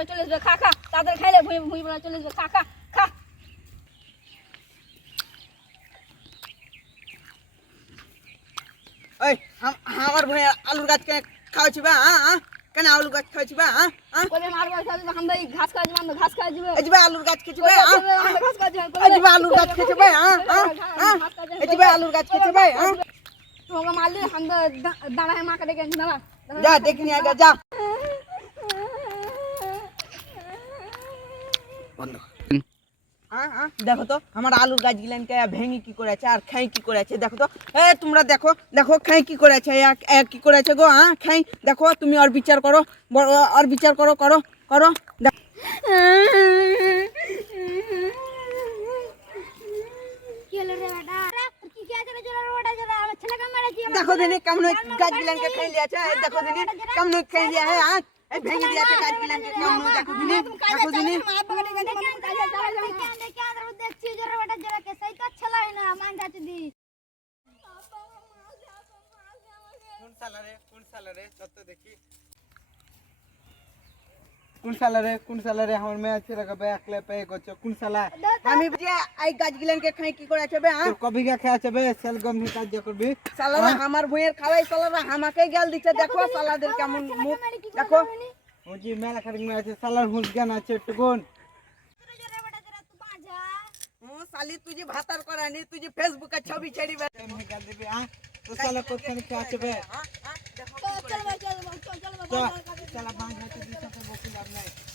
বানায় চলে আসবে খা খা তাদের খাইলে ভুঁই বানায় চলে আসবে খা খা খা এই আমার ভুঁই আলুর গাছ খাওয়াছি বা কেন আলুর গাছ খাওয়াছি বা কবে মারবা খাওয়া আমরা ঘাস খাওয়া যাবে ঘাস খাওয়া যাবে এই যে আলুর গাছ খেয়েছি বা ঘাস খাওয়া যাবে এই যে আলুর গাছ খেয়েছি বা এই যে আলুর গাছ খেয়েছি বা তোমাকে মারলে আমরা দাঁড়ায় মাকে ডেকে আনছি দাঁড়া যা দেখিনি আগে যা বন্ধ দেখো তো আমার আলুর গাছ গিলানকে ভেঙে কি করেছে আর খাই কি করেছে দেখো তো তোমরা দেখো দেখো খাই কি করেছে কি করেছে গো খাই দেখো তুমি আর বিচার করো আর বিচার করো করো করো দেখো দিনে কেমন গাছ গিলানকে খাই লিয়েছে দেখো দিনে কেমন খাই লিয়া হ্যাঁ ভেঙে দিয়েছে গাছ গিলানকে কেমন দেখো দিনে কোন সালা রে আমার মেয়ে আছে লাগাবে একলে পে করছে কোন সালা আমি যে এই গাছ গিলানকে খাই কি করে আছে বে কবি কে খায় আছে বে সেল গম নি কাজ করবি সালারা আমার ভুঁইয়ের খাওয়াই সালারা আমাকে গাল দিচ্ছে দেখো সালাদের কেমন মুখ দেখো ওজি মেলা খাড়ি মে আছে সালার হুঁস জ্ঞান আছে টুকুন साली तुझी भातार करानी तुझी फेसबुक छवि छड़ी बे गाल देबे तो साला कोथन के আছে বে चल चल चल चला बांध ना तो दूसरा पे बोल नहीं